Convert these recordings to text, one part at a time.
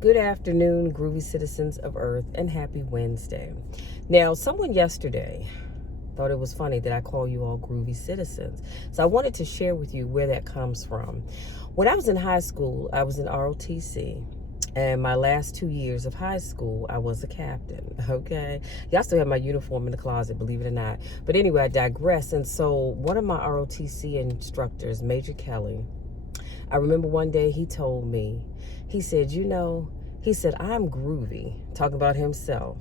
Good afternoon, groovy citizens of Earth, and happy Wednesday. Now, someone yesterday thought it was funny that I call you all groovy citizens. So I wanted to share with you where that comes from. When I was in high school, I was in ROTC. And my last 2 years of high school, I was a captain, okay? Y'all still have my uniform in the closet, believe it or not. But anyway, I digress. And so one of my ROTC instructors, Major Kelly, I remember one day he told me, he said, he said, I'm groovy, talking about himself.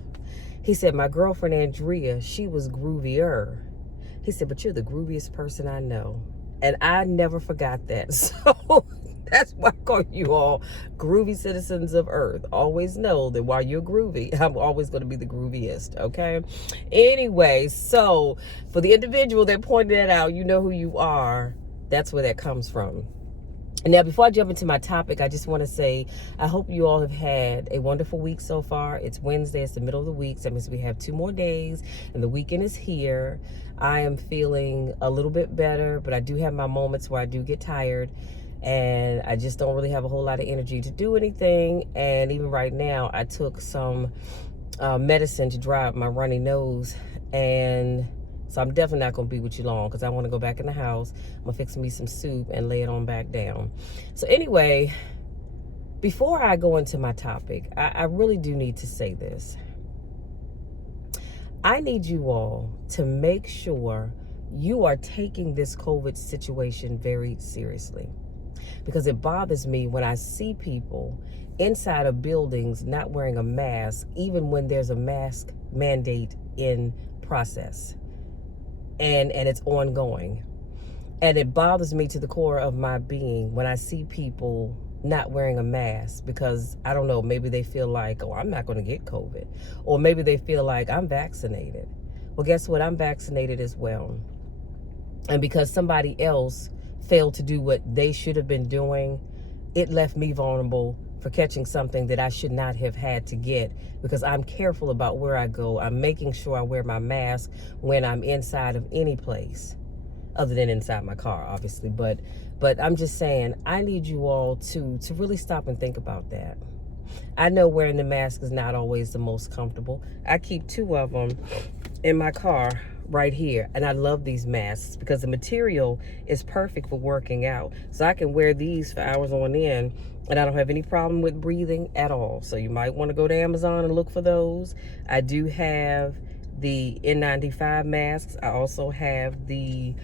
He said, my girlfriend Andrea, she was groovier. He said, but you're the grooviest person I know. And I never forgot that. So that's why I call you all groovy citizens of Earth. Always know that while you're groovy, I'm always going to be the grooviest, okay? Anyway, so for the individual that pointed that out, you know who you are. That's where that comes from. Now, before I jump into my topic, I just want to say I hope you all have had a wonderful week so far. It's Wednesday. It's the middle of the week. So that means we have 2 more days, and the weekend is here. I am feeling a little bit better, but I do have my moments where I do get tired, and I just don't really have a whole lot of energy to do anything. And even right now, I took some medicine to dry up my runny nose, and so I'm definitely not going to be with you long because I want to go back in the house. I'm going to fix me some soup and lay it on back down. So anyway, before I go into my topic, I really do need to say this. I need you all to make sure you are taking this COVID situation very seriously, because it bothers me when I see people inside of buildings not wearing a mask, even when there's a mask mandate in process. And it's ongoing. And it bothers me to the core of my being when I see people not wearing a mask because, I don't know, maybe they feel like, oh, I'm not going to get COVID. Or maybe they feel like I'm vaccinated. Well, guess what? I'm vaccinated as well. And because somebody else failed to do what they should have been doing, it left me vulnerable for catching something that I should not have had to get, because I'm careful about where I go. I'm making sure I wear my mask when I'm inside of any place other than inside my car, obviously. But I'm just saying, I need you all to really stop and think about that. I know wearing the mask is not always the most comfortable. I keep 2 of them in my car right here, and I love these masks because the material is perfect for working out. So I can wear these for hours on end, and I don't have any problem with breathing at all. So you might want to go to Amazon and look for those. I do have the N95 masks. I also have I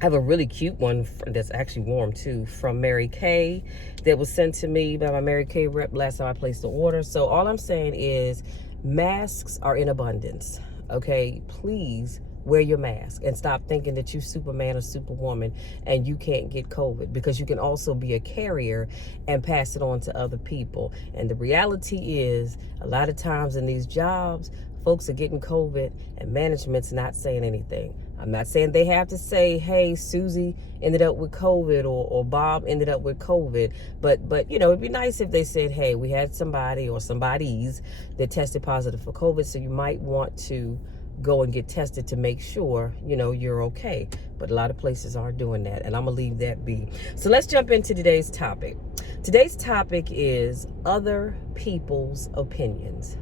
have a really cute one that's actually warm too, from Mary Kay, that was sent to me by my Mary Kay rep last time I placed the order. So all I'm saying is masks are in abundance, okay? Please wear your mask and stop thinking that you Superman or Superwoman and you can't get COVID, because you can also be a carrier and pass it on to other people. And the reality is, a lot of times in these jobs, folks are getting COVID and management's not saying anything. I'm not saying they have to say, hey, Susie ended up with COVID or Bob ended up with COVID. But you know, it'd be nice if they said, hey, we had somebody or somebodies that tested positive for COVID. So you might want to go and get tested to make sure, you know, you're okay. But a lot of places aren't doing that, and I'm gonna leave that be. So let's jump into today's topic. Today's topic is other people's opinions.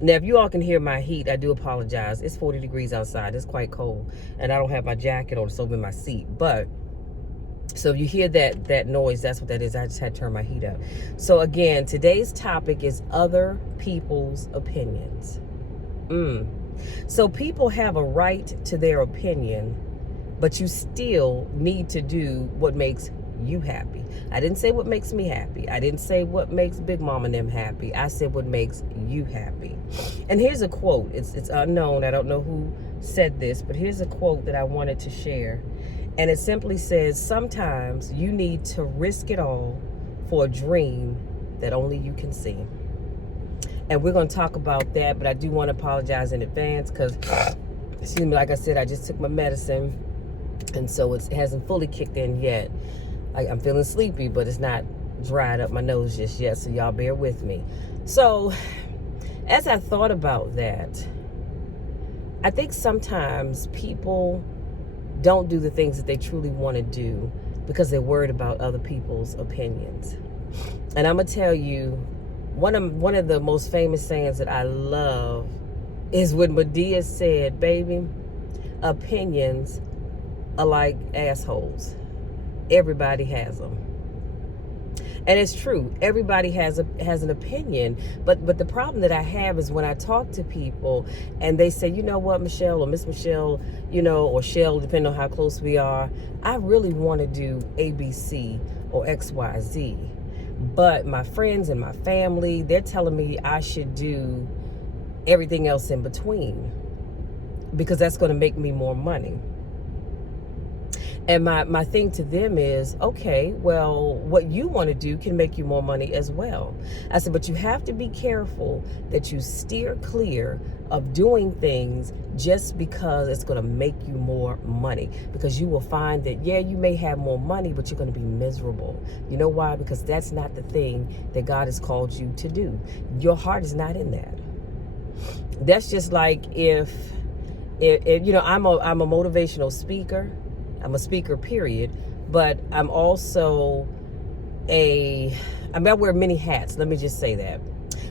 Now, if you all can hear my heat, I do apologize. It's 40 degrees outside. It's quite cold, and I don't have my jacket on, it's over in my seat. But so if you hear that noise, that's what that is. I just had to turn my heat up. So again, today's topic is other people's opinions. So people have a right to their opinion, but you still need to do what makes you happy. I didn't say what makes me happy. I didn't say what makes Big Mama and them happy. I said what makes you happy. And here's a quote. It's unknown. I don't know who said this, but here's a quote that I wanted to share. And it simply says, sometimes you need to risk it all for a dream that only you can see. And we're going to talk about that, but I do want to apologize in advance because, excuse me, like I said, I just took my medicine, and so it hasn't fully kicked in yet. I'm feeling sleepy, but it's not dried up my nose just yet, so y'all bear with me. So as I thought about that, I think sometimes people don't do the things that they truly want to do because they're worried about other people's opinions. And I'm gonna tell you, one of the most famous sayings that I love is when Medea said, "Baby, opinions are like assholes. Everybody has them." And it's true. Everybody has an opinion, but the problem that I have is when I talk to people and they say, "You know what, Michelle or Miss Michelle, or Shell, depending on how close we are, I really want to do ABC or XYZ, but my friends and my family, they're telling me I should do everything else in between because that's going to make me more money." And my thing to them is, okay, well, what you want to do can make you more money as well. I said, but you have to be careful that you steer clear of doing things just because it's going to make you more money. Because you will find that, yeah, you may have more money, but you're going to be miserable. You know why? Because that's not the thing that God has called you to do. Your heart is not in that. That's just like if I'm a motivational speaker. I'm a speaker, period, but I'm also I wear many hats. Let me just say that.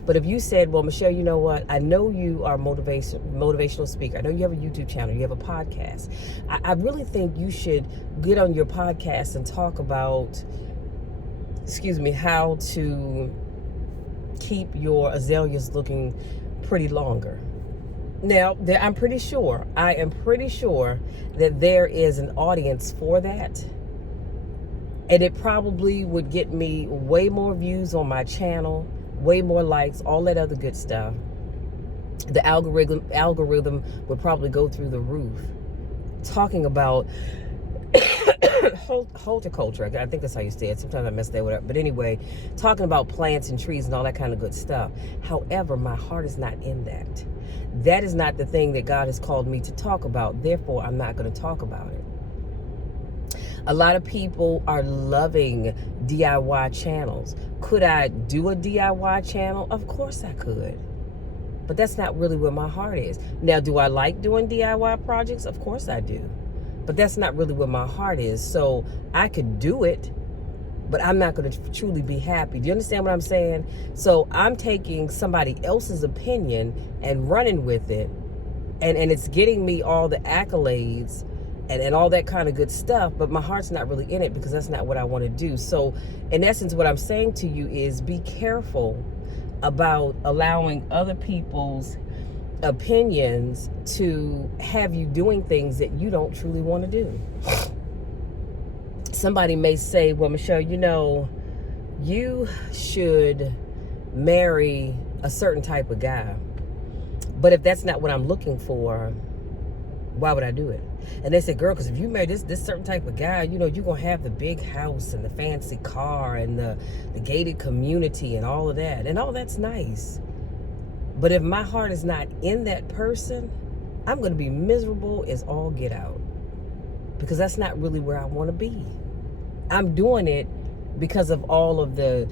But if you said, well, Michelle, you know what? I know you are a motivational speaker. I know you have a YouTube channel. You have a podcast. I really think you should get on your podcast and talk about, how to keep your azaleas looking pretty longer. Now, I am pretty sure that there is an audience for that. And it probably would get me way more views on my channel, way more likes, all that other good stuff. The algorithm would probably go through the roof. Talking about horticulture, I think that's how you say it. Sometimes I mess that up. But anyway, talking about plants and trees and all that kind of good stuff. However, my heart is not in that. That is not the thing that God has called me to talk about. Therefore, I'm not going to talk about it. A lot of people are loving DIY channels. Could I do a DIY channel? Of course I could. But that's not really where my heart is. Now, do I like doing DIY projects? Of course I do. But that's not really where my heart is. So I could do it, but I'm not going to truly be happy. Do you understand what I'm saying? So I'm taking somebody else's opinion and running with it. And it's getting me all the accolades and all that kind of good stuff. But my heart's not really in it because that's not what I want to do. So in essence, what I'm saying to you is be careful about allowing other people's opinions to have you doing things that you don't truly want to do. Somebody may say, well, Michelle, you should marry a certain type of guy. But if that's not what I'm looking for, why would I do it? And they said, girl, because if you marry this certain type of guy, you're going to have the big house and the fancy car and the gated community and all of that. And all that's nice. But if my heart is not in that person, I'm going to be miserable as all get out. Because that's not really where I want to be. I'm doing it because of all of the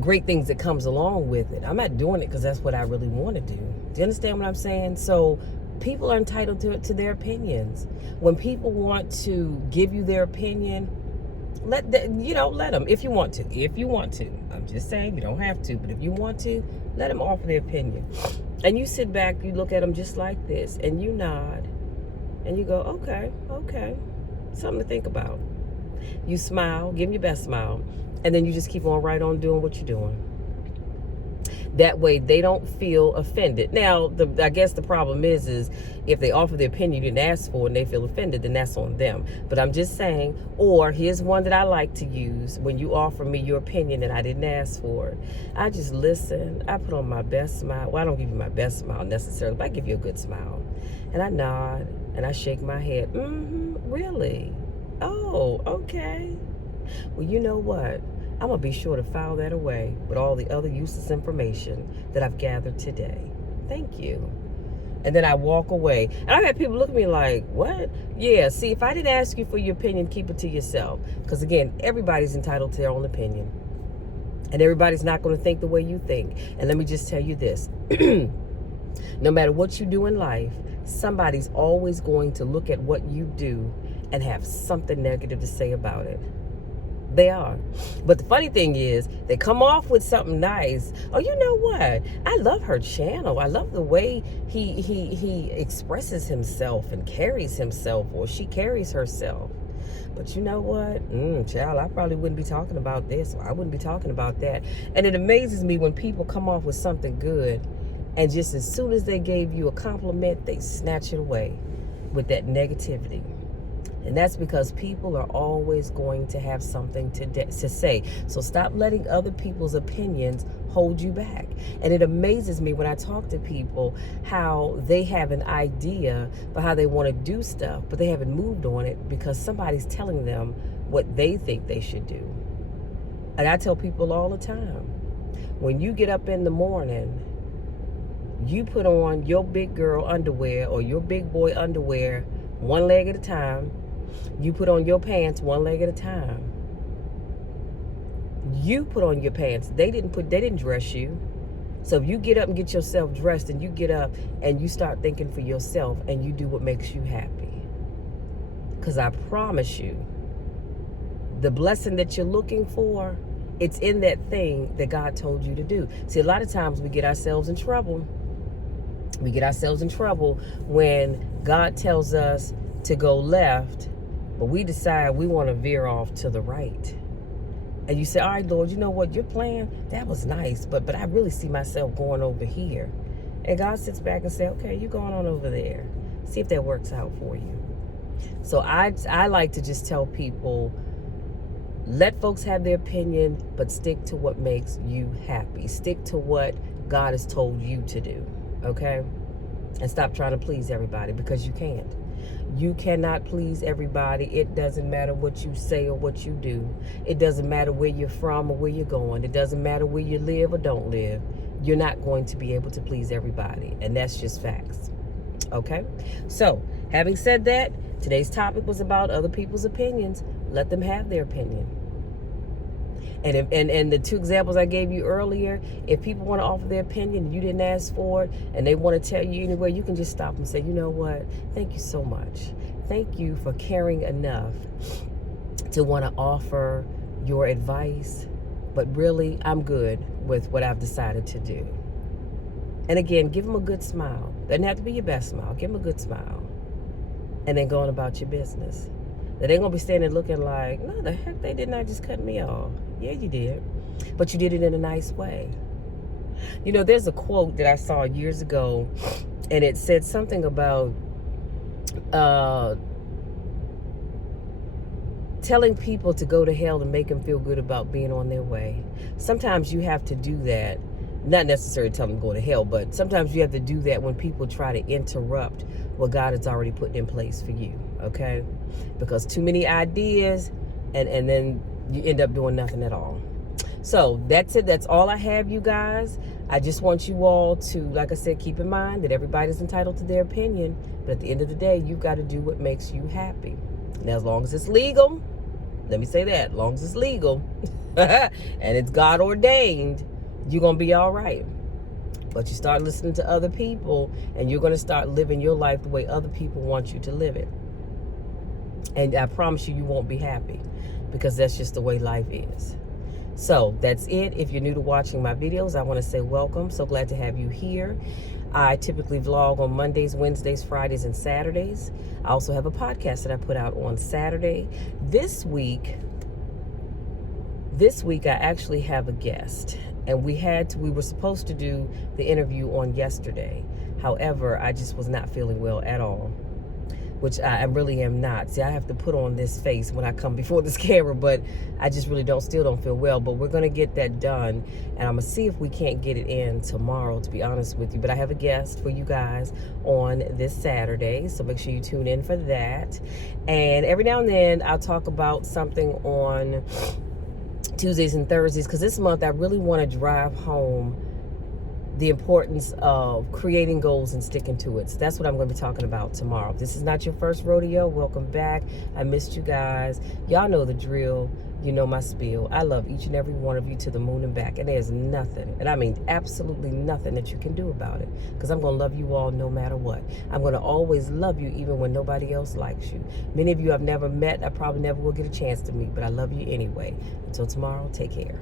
great things that comes along with it. I'm not doing it because that's what I really want to do. Do you understand what I'm saying? So people are entitled to their opinions. When people want to give you their opinion, let them, if you want to. I'm just saying, you don't have to, but if you want to, let them offer their opinion. And you sit back, you look at them just like this, and you nod, and you go, okay, something to think about. You smile, give them your best smile, and then you just keep on right on doing what you're doing. That way they don't feel offended. Now, I guess the problem is if they offer the opinion you didn't ask for and they feel offended, then that's on them. But I'm just saying, or here's one that I like to use when you offer me your opinion and I didn't ask for it. I just listen. I put on my best smile. Well, I don't give you my best smile necessarily, but I give you a good smile. And I nod and I shake my head. Really? Oh, okay. Well, you know what? I'm going to be sure to file that away with all the other useless information that I've gathered today. Thank you. And then I walk away. And I've had people look at me like, what? Yeah, see, if I didn't ask you for your opinion, keep it to yourself. Because, again, everybody's entitled to their own opinion. And everybody's not going to think the way you think. And let me just tell you this. No matter what you do in life, somebody's always going to look at what you do and have something negative to say about it. They are. But the funny thing is, they come off with something nice. Oh, you know what? I love her channel. I love the way he expresses himself and carries himself, or she carries herself. But you know what? Child, I probably wouldn't be talking about this, or I wouldn't be talking about that. And it amazes me when people come off with something good, and just as soon as they gave you a compliment, they snatch it away with that negativity. And that's because people are always going to have something to say. So stop letting other people's opinions hold you back. And it amazes me when I talk to people how they have an idea for how they want to do stuff, but they haven't moved on it because somebody's telling them what they think they should do. And I tell people all the time, when you get up in the morning, you put on your big girl underwear or your big boy underwear one leg at a time. You put on your pants one leg at a time. You put on your pants. They didn't dress you. So if you get up and get yourself dressed, and you get up and you start thinking for yourself and you do what makes you happy. Because I promise you, the blessing that you're looking for, it's in that thing that God told you to do. See, a lot of times we get ourselves in trouble. We get ourselves in trouble when God tells us to go left, but we decide we want to veer off to the right. And you say, all right, Lord, you know what? Your plan, that was nice, but I really see myself going over here. And God sits back and says, okay, you're going on over there. See if that works out for you. So I like to just tell people, let folks have their opinion, but stick to what makes you happy. Stick to what God has told you to do, okay? And stop trying to please everybody, because you can't. You cannot please everybody. It doesn't matter what you say or what you do. It doesn't matter where you're from or where you're going. It doesn't matter where you live or don't live. You're not going to be able to please everybody. And that's just facts. Okay? So, having said that, today's topic was about other people's opinions. Let them have their opinion. And the two examples I gave you earlier, if people want to offer their opinion and you didn't ask for it, and they want to tell you anyway, you can just stop and say, you know what, thank you so much. Thank you for caring enough to want to offer your advice, but really, I'm good with what I've decided to do. And again, give them a good smile. Doesn't have to be your best smile. Give them a good smile. And then go on about your business. They ain't gonna be standing looking like, no, the heck, they did not just cut me off. Yeah, you did. But you did it in a nice way. You know, there's a quote that I saw years ago, and it said something about telling people to go to hell to make them feel good about being on their way. Sometimes you have to do that. Not necessarily tell them to go to hell, but sometimes you have to do that when people try to interrupt what God has already put in place for you, okay? Because too many ideas, and then you end up doing nothing at all. So that's it. That's all I have, you guys. I just want you all to, like I said, keep in mind that everybody's entitled to their opinion, but at the end of the day, you've got to do what makes you happy. And as long as it's legal, let me say that, as long as it's legal, and it's God ordained, you're going to be all right. But you start listening to other people, and you're going to start living your life the way other people want you to live it. And I promise you, you won't be happy, because that's just the way life is. So that's it. If you're new to watching my videos, I want to say welcome. So glad to have you here. I typically vlog on Mondays, Wednesdays, Fridays, and Saturdays. I also have a podcast that I put out on Saturday. This week I actually have a guest, and we were supposed to do the interview on yesterday. However, I just was not feeling well at all, which I really am not. See, I have to put on this face when I come before this camera, but I just really still don't feel well. But we're going to get that done, and I'm going to see if we can't get it in tomorrow, to be honest with you. But I have a guest for you guys on this Saturday, so make sure you tune in for that. And every now and then, I'll talk about something on Tuesdays and Thursdays, because this month I really want to drive home the importance of creating goals and sticking to it. So that's what I'm going to be talking about tomorrow. If this is not your first rodeo, welcome back. I missed you guys. Y'all know the drill. You know my spiel. I love each and every one of you to the moon and back. And there's nothing, and I mean absolutely nothing that you can do about it. Because I'm going to love you all no matter what. I'm going to always love you even when nobody else likes you. Many of you I've never met. I probably never will get a chance to meet. But I love you anyway. Until tomorrow, take care.